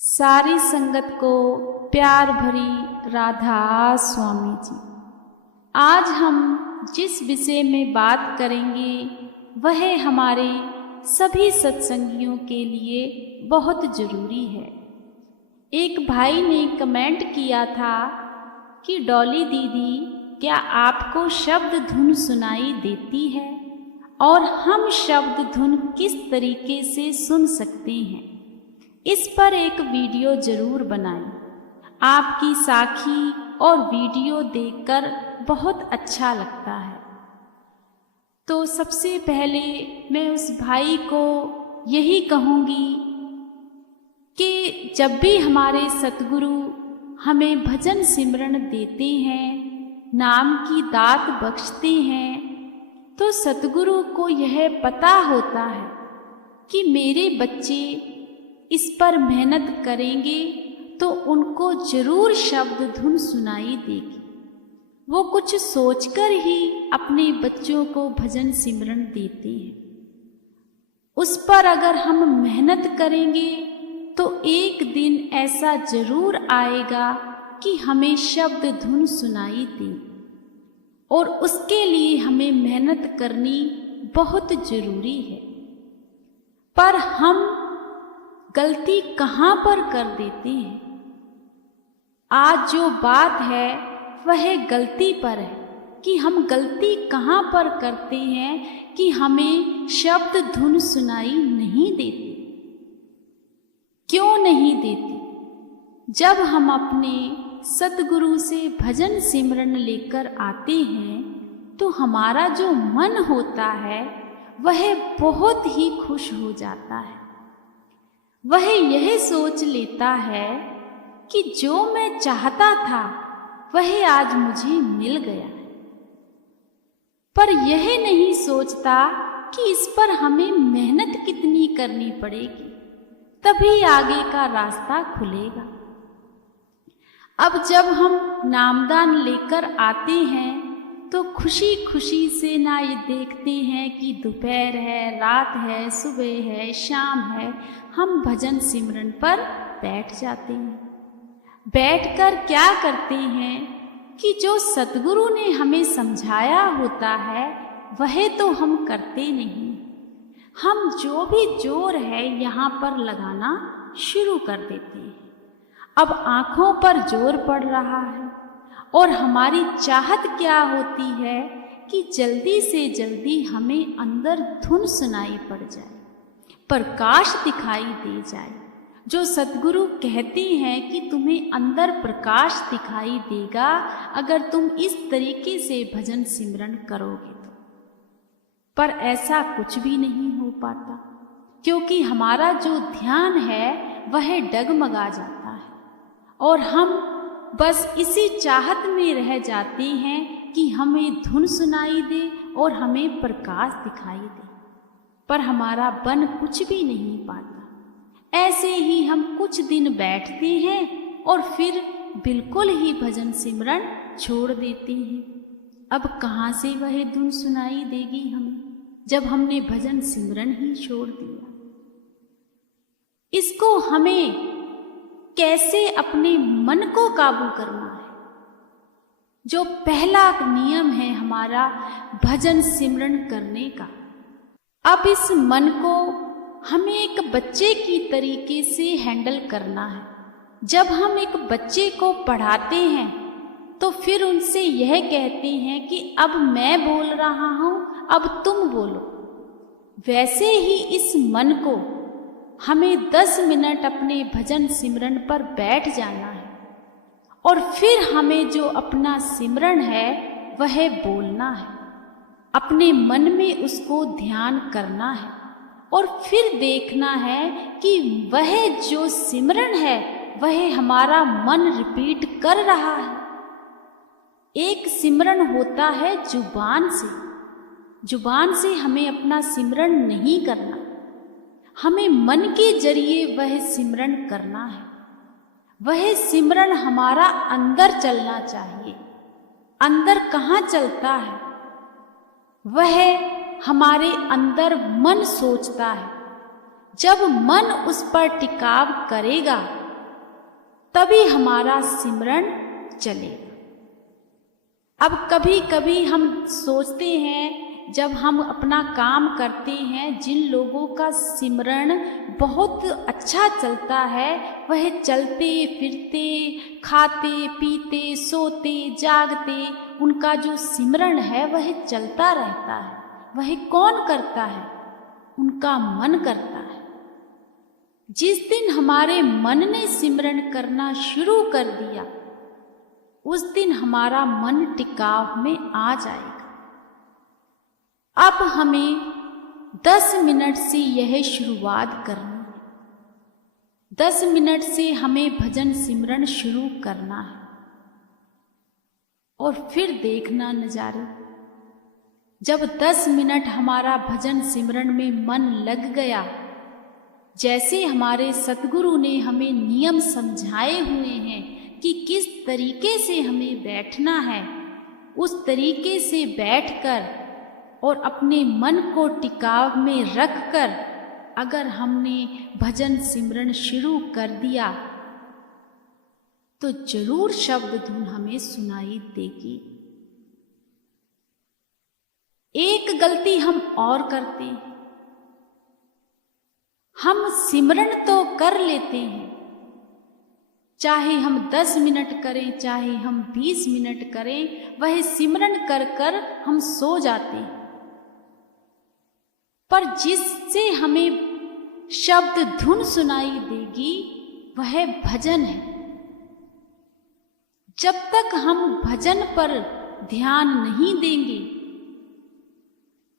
सारी संगत को प्यार भरी राधा स्वामी जी। आज हम जिस विषय में बात करेंगे वह हमारे सभी सत्संगियों के लिए बहुत ज़रूरी है। एक भाई ने कमेंट किया था कि डॉली दीदी, क्या आपको शब्द धुन सुनाई देती है और हम शब्द धुन किस तरीके से सुन सकते हैं। इस पर एक वीडियो ज़रूर बनाएं। आपकी साखी और वीडियो देखकर बहुत अच्छा लगता है। तो सबसे पहले मैं उस भाई को यही कहूँगी कि जब भी हमारे सतगुरु हमें भजन सिमरन देते हैं, नाम की दात बख्शते हैं, तो सतगुरु को यह पता होता है कि मेरे बच्चे इस पर मेहनत करेंगे तो उनको जरूर शब्द धुन सुनाई देगी। वो कुछ सोचकर ही अपने बच्चों को भजन सिमरन देते हैं। उस पर अगर हम मेहनत करेंगे तो एक दिन ऐसा जरूर आएगा कि हमें शब्द धुन सुनाई दे, और उसके लिए हमें मेहनत करनी बहुत जरूरी है। पर हम गलती कहाँ पर कर देते हैं? आज जो बात है वह गलती पर है कि हम गलती कहाँ पर करते हैं कि हमें शब्द धुन सुनाई नहीं देती। क्यों नहीं देती? जब हम अपने सतगुरु से भजन सिमरन लेकर आते हैं तो हमारा जो मन होता है वह बहुत ही खुश हो जाता है। वह यह सोच लेता है कि जो मैं चाहता था वह आज मुझे मिल गया, पर यह नहीं सोचता कि इस पर हमें मेहनत कितनी करनी पड़ेगी, तभी आगे का रास्ता खुलेगा। अब जब हम नामदान लेकर आते हैं तो खुशी खुशी से ना ये देखते हैं कि दोपहर है, रात है, सुबह है, शाम है, हम भजन सिमरन पर बैठ जाते हैं। बैठकर क्या करते हैं कि जो सतगुरु ने हमें समझाया होता है वह तो हम करते नहीं। हम जो भी जोर है यहाँ पर लगाना शुरू कर देते हैं। अब आँखों पर जोर पड़ रहा है और हमारी चाहत क्या होती है कि जल्दी से जल्दी हमें अंदर धुन सुनाई पड़ जाए, प्रकाश दिखाई दे जाए। जो सतगुरु कहते हैं कि तुम्हें अंदर प्रकाश दिखाई देगा अगर तुम इस तरीके से भजन सिमरन करोगे तो। पर ऐसा कुछ भी नहीं हो पाता, क्योंकि हमारा जो ध्यान है वह डगमगा जाता है और हम बस इसी चाहत में रह जाते हैं कि हमें धुन सुनाई दे और हमें प्रकाश दिखाई दे, पर हमारा बन कुछ भी नहीं पाता। ऐसे ही हम कुछ दिन बैठते हैं और फिर बिल्कुल ही भजन सिमरन छोड़ देते हैं। अब कहाँ से वह धुन सुनाई देगी हमें, जब हमने भजन सिमरन ही छोड़ दिया। इसको हमें कैसे अपने मन को काबू करना है, जो पहला नियम है हमारा भजन सिमरन करने का। अब इस मन को हमें एक बच्चे की तरीके से हैंडल करना है। जब हम एक बच्चे को पढ़ाते हैं तो फिर उनसे यह कहते हैं कि अब मैं बोल रहा हूँ, अब तुम बोलो। वैसे ही इस मन को हमें 10 मिनट अपने भजन सिमरन पर बैठ जाना है और फिर हमें जो अपना सिमरन है वह बोलना है। अपने मन में उसको ध्यान करना है और फिर देखना है कि वह जो सिमरन है वह हमारा मन रिपीट कर रहा है। एक सिमरन होता है जुबान से हमें अपना सिमरन नहीं करना, हमें मन के जरिए वह सिमरन करना है। वह सिमरन हमारा अंदर चलना चाहिए। अंदर कहाँ चलता है? वह हमारे अंदर मन सोचता है। जब मन उस पर टिकाव करेगा तभी हमारा सिमरन चलेगा। अब कभी कभी हम सोचते हैं, जब हम अपना काम करते हैं, जिन लोगों का सिमरन बहुत अच्छा चलता है, वह चलते फिरते, खाते पीते, सोते जागते, उनका जो सिमरन है वह चलता रहता है। वह कौन करता है? उनका मन करता है। जिस दिन हमारे मन ने सिमरन करना शुरू कर दिया, उस दिन हमारा मन टिकाव में आ जाएगा। अब हमें 10 मिनट से यह शुरुआत करनी है। 10 मिनट से हमें भजन सिमरन शुरू करना है और फिर देखना नजारे। जब 10 मिनट हमारा भजन सिमरन में मन लग गया, जैसे हमारे सतगुरु ने हमें नियम समझाए हुए हैं कि किस तरीके से हमें बैठना है, उस तरीके से बैठकर और अपने मन को टिकाव में रखकर अगर हमने भजन सिमरन शुरू कर दिया तो जरूर शब्द धुन हमें सुनाई देगी। एक गलती हम और करते हैं, हम सिमरन तो कर लेते हैं, चाहे हम 10 मिनट करें, चाहे हम 20 मिनट करें, वह सिमरन कर कर हम सो जाते हैं। पर जिससे हमें शब्द धुन सुनाई देगी वह भजन है। जब तक हम भजन पर ध्यान नहीं देंगे,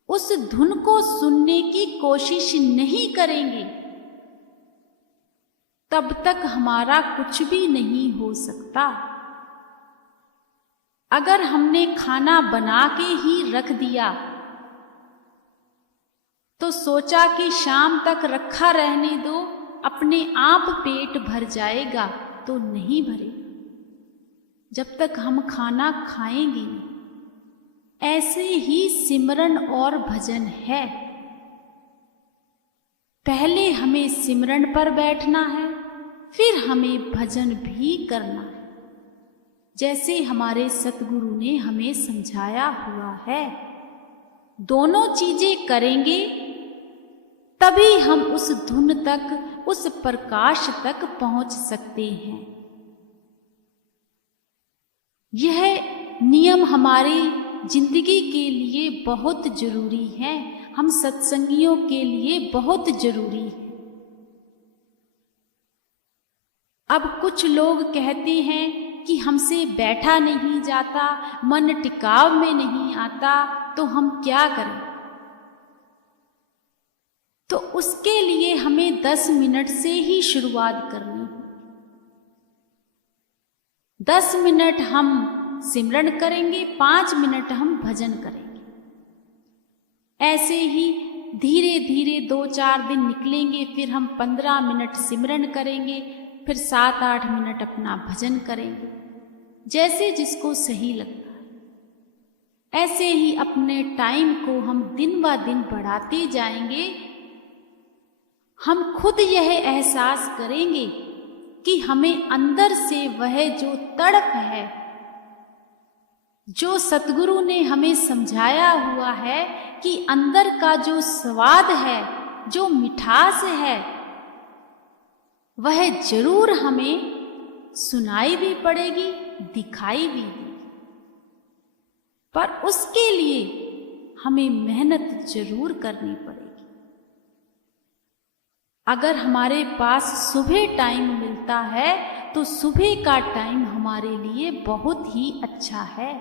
उस धुन को सुनने की कोशिश नहीं करेंगे, तब तक हमारा कुछ भी नहीं हो सकता। अगर हमने खाना बना के ही रख दिया तो सोचा कि शाम तक रखा रहने दो, अपने आप पेट भर जाएगा, तो नहीं भरेगा जब तक हम खाना खाएंगे नहीं। ऐसे ही सिमरन और भजन है। पहले हमें सिमरन पर बैठना है, फिर हमें भजन भी करना है, जैसे हमारे सतगुरु ने हमें समझाया हुआ है। दोनों चीजें करेंगे तभी हम उस धुन तक, उस प्रकाश तक पहुंच सकते हैं। यह नियम हमारी जिंदगी के लिए बहुत जरूरी है, हम सत्संगियों के लिए बहुत जरूरी है। अब कुछ लोग कहते हैं कि हमसे बैठा नहीं जाता, मन टिकाव में नहीं आता, तो हम क्या करें? तो उसके लिए हमें 10 मिनट से ही शुरुआत करनी है। 10 मिनट हम सिमरन करेंगे, 5 मिनट हम भजन करेंगे। ऐसे ही धीरे धीरे 2-4 दिन निकलेंगे, फिर हम 15 मिनट सिमरन करेंगे, फिर 7-8 मिनट अपना भजन करेंगे, जैसे जिसको सही लगता है। ऐसे ही अपने टाइम को हम दिन ब दिन बढ़ाते जाएंगे। हम खुद यह एहसास करेंगे कि हमें अंदर से वह जो तड़प है, जो सतगुरु ने हमें समझाया हुआ है कि अंदर का जो स्वाद है, जो मिठास है, वह जरूर हमें सुनाई भी पड़ेगी, दिखाई भी देगी। पर उसके लिए हमें मेहनत जरूर करनी पड़ेगी। अगर हमारे पास सुबह टाइम मिलता है तो सुबह का टाइम हमारे लिए बहुत ही अच्छा है।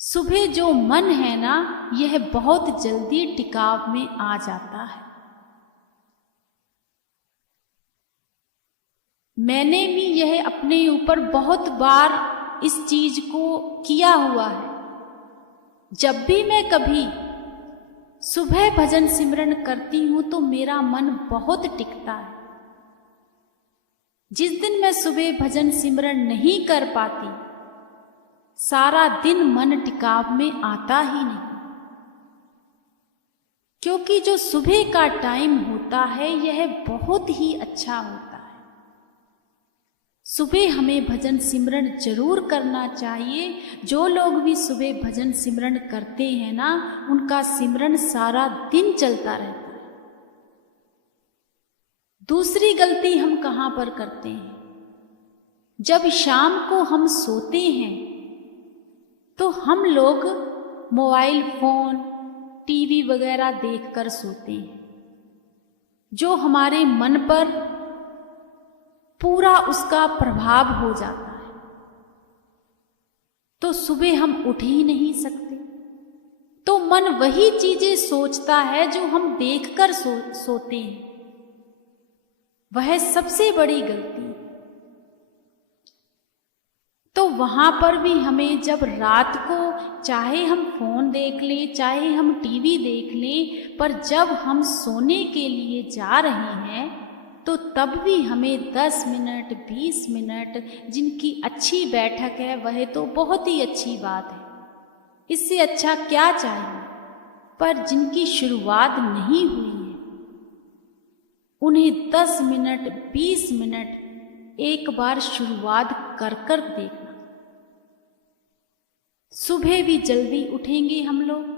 सुबह जो मन है ना, यह बहुत जल्दी टिकाव में आ जाता है। मैंने भी यह अपने ऊपर बहुत बार इस चीज को किया हुआ है। जब भी मैं कभी सुबह भजन सिमरन करती हूं तो मेरा मन बहुत टिकता है। जिस दिन मैं सुबह भजन सिमरन नहीं कर पाती, सारा दिन मन टिकाव में आता ही नहीं, क्योंकि जो सुबह का टाइम होता है यह बहुत ही अच्छा होता है। सुबह हमें भजन सिमरन जरूर करना चाहिए। जो लोग भी सुबह भजन सिमरन करते हैं ना, उनका सिमरन सारा दिन चलता रहता है। दूसरी गलती हम कहाँ पर करते हैं? जब शाम को हम सोते हैं तो हम लोग मोबाइल फोन, टीवी वगैरह देखकर सोते हैं, जो हमारे मन पर पूरा उसका प्रभाव हो जाता है। तो सुबह हम उठ ही नहीं सकते। तो मन वही चीजें सोचता है जो हम देखकर सोते हैं। वह सबसे बड़ी गलती है। तो वहां पर भी हमें जब रात को चाहे हम फोन देख लें, चाहे हम टीवी देख लें, पर जब हम सोने के लिए जा रहे हैं तो तब भी हमें 10 मिनट 20 मिनट, जिनकी अच्छी बैठक है वह तो बहुत ही अच्छी बात है, इससे अच्छा क्या चाहिए, पर जिनकी शुरुआत नहीं हुई है उन्हें 10 मिनट 20 मिनट एक बार शुरुआत कर कर देखना। सुबह भी जल्दी उठेंगे हम लोग,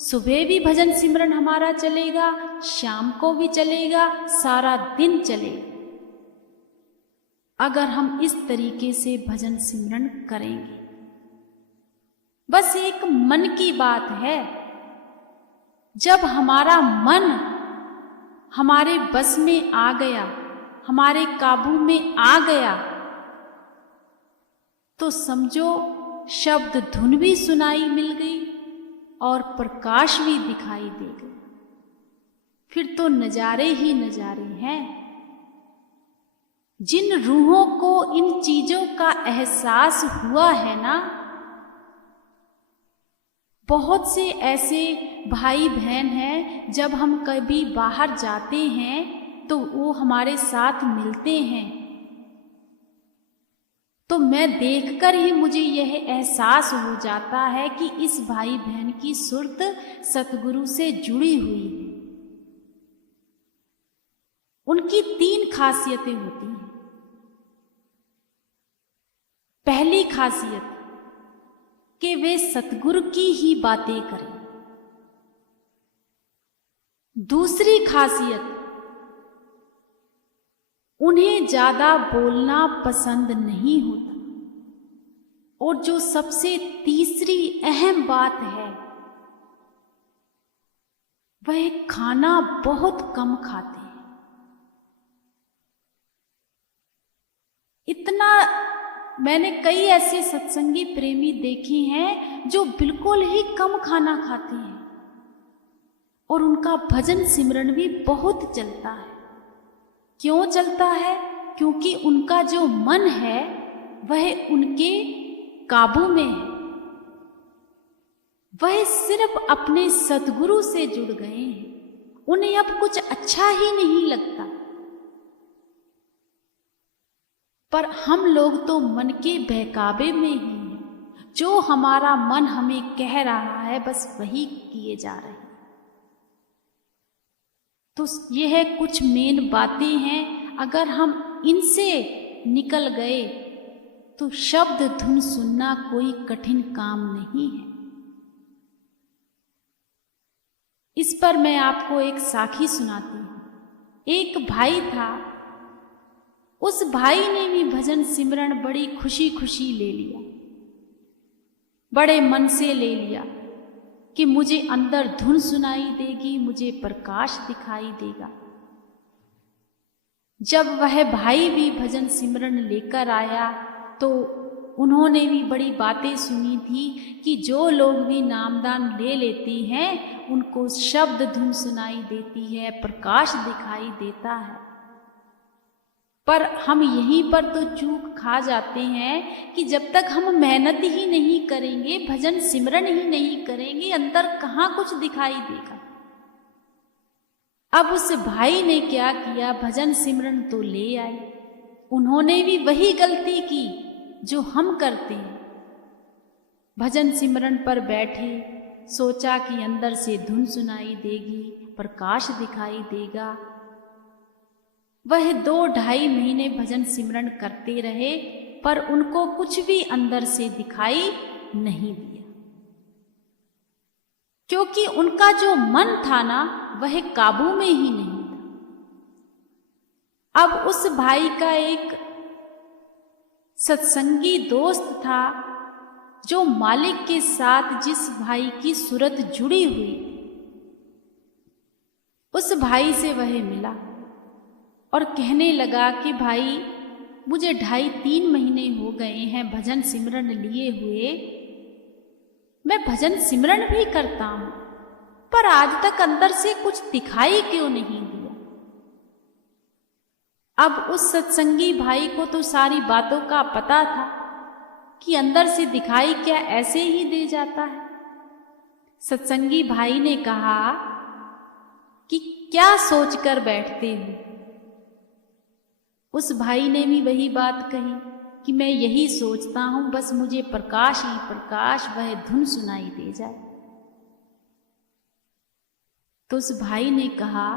सुबह भी भजन सिमरन हमारा चलेगा, शाम को भी चलेगा, सारा दिन चलेगा, अगर हम इस तरीके से भजन सिमरन करेंगे। बस एक मन की बात है। जब हमारा मन हमारे बस में आ गया, हमारे काबू में आ गया, तो समझो शब्द धुन भी सुनाई मिल गई और प्रकाश भी दिखाई दे गया। फिर तो नजारे ही नजारे हैं। जिन रूहों को इन चीजों का एहसास हुआ है ना, बहुत से ऐसे भाई बहन हैं, जब हम कभी बाहर जाते हैं तो वो हमारे साथ मिलते हैं, तो मैं देखकर ही मुझे यह एहसास हो जाता है कि इस भाई बहन की सुरत सतगुरु से जुड़ी हुई है। उनकी 3 खासियतें होती हैं। पहली खासियत कि वे सतगुरु की ही बातें करें। दूसरी खासियत, उन्हें ज्यादा बोलना पसंद नहीं होता। और जो सबसे तीसरी अहम बात है, वह खाना बहुत कम खाते हैं। इतना मैंने कई ऐसे सत्संगी प्रेमी देखे हैं जो बिल्कुल ही कम खाना खाते हैं और उनका भजन सिमरन भी बहुत चलता है। क्यों चलता है? क्योंकि उनका जो मन है वह उनके काबू में है। वह सिर्फ अपने सतगुरु से जुड़ गए हैं। उन्हें अब कुछ अच्छा ही नहीं लगता। पर हम लोग तो मन के बहकावे में ही हैं। जो हमारा मन हमें कह रहा है बस वही किए जा रहे हैं। तो यह कुछ मेन बातें हैं। अगर हम इनसे निकल गए तो शब्द धुन सुनना कोई कठिन काम नहीं है। इस पर मैं आपको एक साखी सुनाती हूँ। एक भाई था, उस भाई ने भी भजन सिमरन बड़ी खुशी खुशी ले लिया, बड़े मन से ले लिया कि मुझे अंदर धुन सुनाई देगी, मुझे प्रकाश दिखाई देगा। जब वह भाई भी भजन सिमरन लेकर आया तो उन्होंने भी बड़ी बातें सुनी थी कि जो लोग भी नामदान ले लेते हैं उनको शब्द धुन सुनाई देती है, प्रकाश दिखाई देता है। पर हम यहीं पर तो चूक खा जाते हैं कि जब तक हम मेहनत ही नहीं करेंगे, भजन सिमरन ही नहीं करेंगे, अंदर कहाँ कुछ दिखाई देगा। अब उस भाई ने क्या किया, भजन सिमरन तो ले आए। उन्होंने भी वही गलती की जो हम करते हैं। भजन सिमरन पर बैठे, सोचा कि अंदर से धुन सुनाई देगी, प्रकाश दिखाई देगा, वह 2-2.5 महीने भजन सिमरन करते रहे, पर उनको कुछ भी अंदर से दिखाई नहीं दिया, क्योंकि उनका जो मन था ना, वह काबू में ही नहीं था। अब उस भाई का एक सत्संगी दोस्त था, जो मालिक के साथ जिस भाई की सूरत जुड़ी हुई, उस भाई से वह मिला और कहने लगा कि भाई, मुझे 2.5-3 महीने हो गए हैं भजन सिमरन लिए हुए। मैं भजन सिमरन भी करता हूं, पर आज तक अंदर से कुछ दिखाई क्यों नहीं दिया। अब उस सत्संगी भाई को तो सारी बातों का पता था कि अंदर से दिखाई क्या ऐसे ही दे जाता है। सत्संगी भाई ने कहा कि क्या सोचकर बैठते हो। उस भाई ने भी वही बात कही कि मैं यही सोचता हूं, बस मुझे प्रकाश ही प्रकाश, वह धुन सुनाई दे जाए। तो उस भाई ने कहा,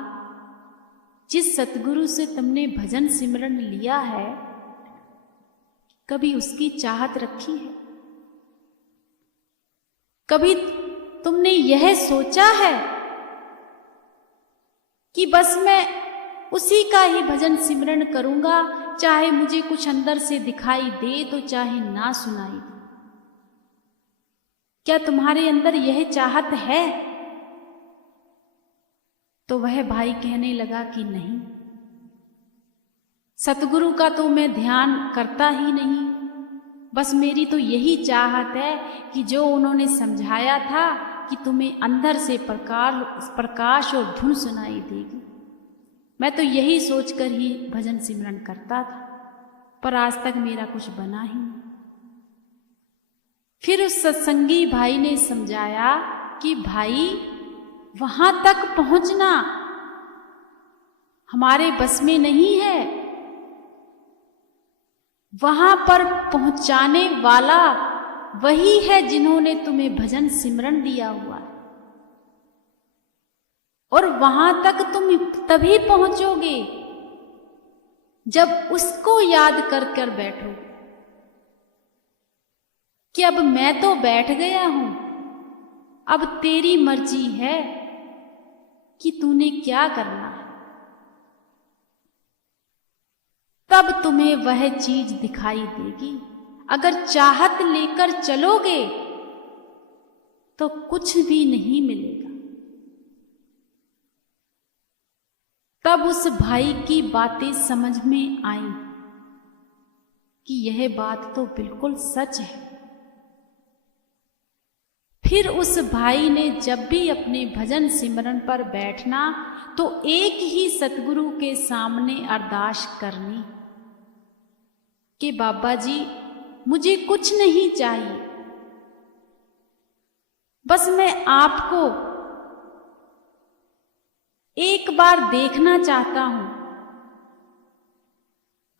जिस सतगुरु से तुमने भजन सिमरन लिया है, कभी उसकी चाहत रखी है? कभी तुमने यह सोचा है कि बस मैं उसी का ही भजन सिमरन करूंगा, चाहे मुझे कुछ अंदर से दिखाई दे तो चाहे ना सुनाई दे? क्या तुम्हारे अंदर यह चाहत है? तो वह भाई कहने लगा कि नहीं, सतगुरु का तो मैं ध्यान करता ही नहीं, बस मेरी तो यही चाहत है कि जो उन्होंने समझाया था कि तुम्हें अंदर से प्रकाश और धुन सुनाई देगी, मैं तो यही सोचकर ही भजन सिमरन करता था, पर आज तक मेरा कुछ बना ही नहीं। फिर उस सत्संगी भाई ने समझाया कि भाई, वहां तक पहुंचना हमारे बस में नहीं है, वहां पर पहुंचाने वाला वही है जिन्होंने तुम्हें भजन सिमरन दिया हुआ है, और वहां तक तुम तभी पहुंचोगे जब उसको याद कर कर बैठो कि अब मैं तो बैठ गया हूं, अब तेरी मर्जी है कि तूने क्या करना है। तब तुम्हें वह चीज दिखाई देगी। अगर चाहत लेकर चलोगे तो कुछ भी नहीं मिलेगा। तब उस भाई की बातें समझ में आई कि यह बात तो बिल्कुल सच है। फिर उस भाई ने जब भी अपने भजन सिमरन पर बैठना तो एक ही सतगुरु के सामने अरदास करनी कि बाबा जी, मुझे कुछ नहीं चाहिए, बस मैं आपको एक बार देखना चाहता हूं,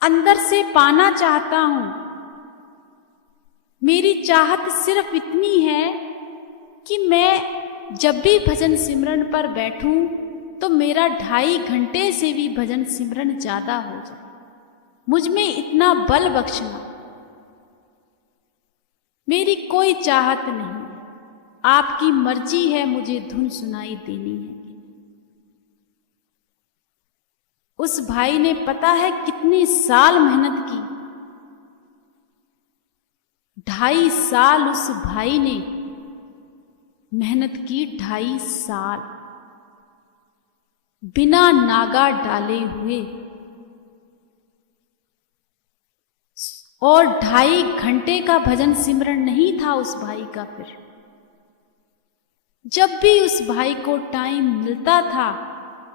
अंदर से पाना चाहता हूं। मेरी चाहत सिर्फ इतनी है कि मैं जब भी भजन सिमरन पर बैठूं तो मेरा 2.5 घंटे से भी भजन सिमरन ज्यादा हो जाए। मुझ में इतना बल बख्शना। मेरी कोई चाहत नहीं, आपकी मर्जी है मुझे धुन सुनाई देनी है। उस भाई ने पता है कितने साल मेहनत की। 2.5 साल उस भाई ने मेहनत की, 2.5 साल बिना नागा डाले हुए, और 2.5 घंटे का भजन सिमरन नहीं था उस भाई का। फिर जब भी उस भाई को टाइम मिलता था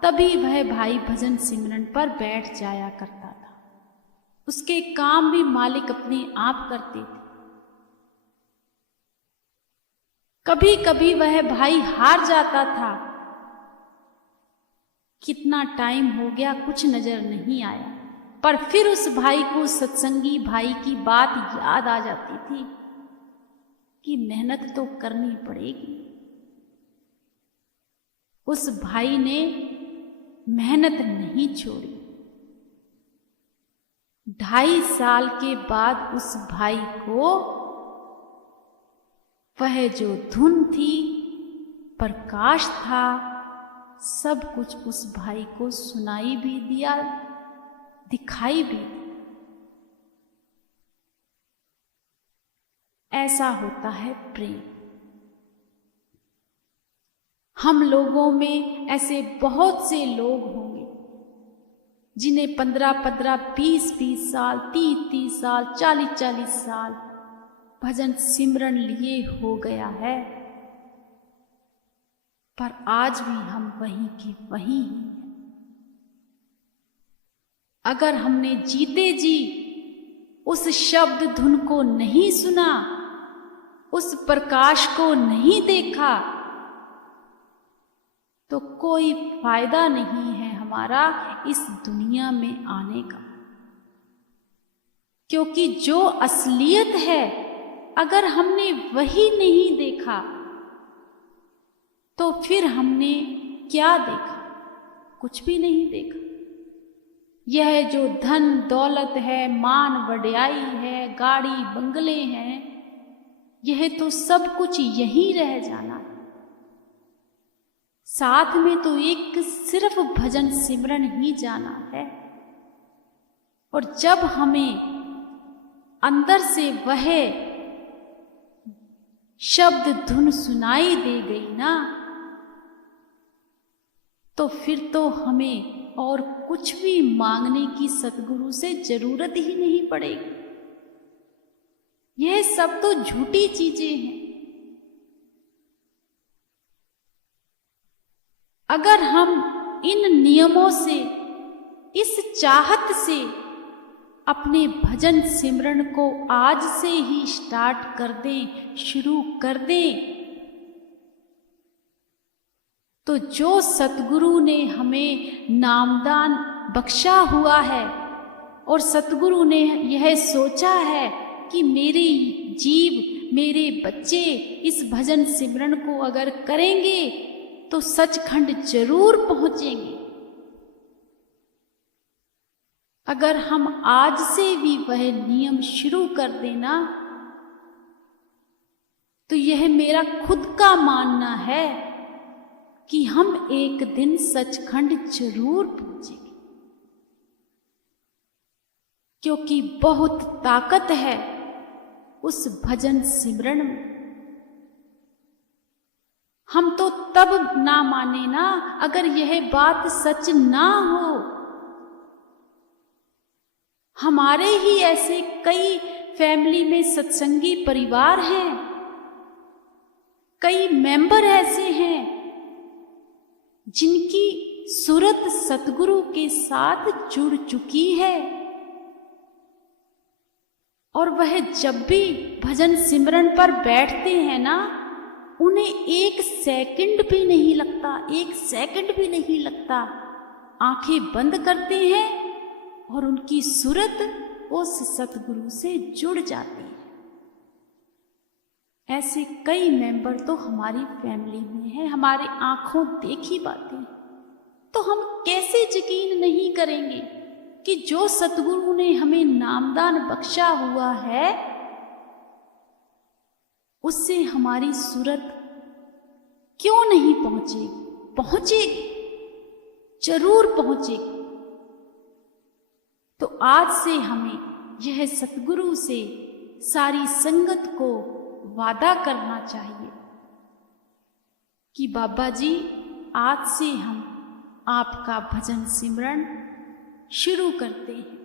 तभी वह भाई भजन सिमरन पर बैठ जाया करता था। उसके काम भी मालिक अपने आप करते थे। कभी कभी वह भाई हार जाता था, कितना टाइम हो गया कुछ नजर नहीं आया, पर फिर उस भाई को सत्संगी भाई की बात याद आ जाती थी कि मेहनत तो करनी पड़ेगी। उस भाई ने मेहनत नहीं छोड़ी, 2.5 साल के बाद उस भाई को वह जो धुन थी, प्रकाश था, सब कुछ उस भाई को सुनाई भी दिया, दिखाई भी दिया। ऐसा होता है प्रेम। हम लोगों में ऐसे बहुत से लोग होंगे जिन्हें 15-15, 20-20 साल, 30-30 साल, 40-40 साल भजन सिमरन लिए हो गया है, पर आज भी हम वहीं के वहीं ही हैं। अगर हमने जीते जी उस शब्द धुन को नहीं सुना, उस प्रकाश को नहीं देखा, तो कोई फायदा नहीं है हमारा इस दुनिया में आने का। क्योंकि जो असलियत है, अगर हमने वही नहीं देखा तो फिर हमने क्या देखा? कुछ भी नहीं देखा। यह जो धन दौलत है, मान वड्याई है, गाड़ी बंगले हैं, यह तो सब कुछ यहीं रह जाना है। साथ में तो एक सिर्फ भजन सिमरन ही जाना है। और जब हमें अंदर से वह शब्द धुन सुनाई दे गई ना, तो फिर तो हमें और कुछ भी मांगने की सतगुरु से जरूरत ही नहीं पड़ेगी। यह सब तो झूठी चीजें हैं। अगर हम इन नियमों से, इस चाहत से अपने भजन सिमरन को आज से ही स्टार्ट कर दें, शुरू कर दें, तो जो सतगुरु ने हमें नामदान बख्शा हुआ है और सतगुरु ने यह सोचा है कि मेरे जीव, मेरे बच्चे इस भजन सिमरन को अगर करेंगे तो सचखंड जरूर पहुंचेंगे। अगर हम आज से भी वह नियम शुरू कर देना, तो यह मेरा खुद का मानना है कि हम एक दिन सचखंड जरूर पहुंचेंगे। क्योंकि बहुत ताकत है उस भजन सिमरन में। हम तो तब ना माने ना, अगर यह बात सच ना हो। हमारे ही ऐसे कई फैमिली में सत्संगी परिवार हैं, कई मेंबर ऐसे हैं जिनकी सूरत सतगुरु के साथ जुड़ चुकी है, और वह जब भी भजन सिमरन पर बैठते हैं ना, उन्हें 1 सेकंड भी नहीं लगता, 1 सेकंड भी नहीं लगता। आंखें बंद करते हैं और उनकी सूरत उस सतगुरु से जुड़ जाती है। ऐसे कई मेंबर तो हमारी फैमिली में हैं, हमारे आंखों देखी बातें। तो हम कैसे यकीन नहीं करेंगे कि जो सतगुरु ने हमें नामदान बख्शा हुआ है, उससे हमारी सूरत क्यों नहीं पहुंचेगी? पहुंचेगी, जरूर पहुंचेगी। तो आज से हमें यह सतगुरु से सारी संगत को वादा करना चाहिए कि बाबा जी, आज से हम आपका भजन सिमरन शुरू करते हैं।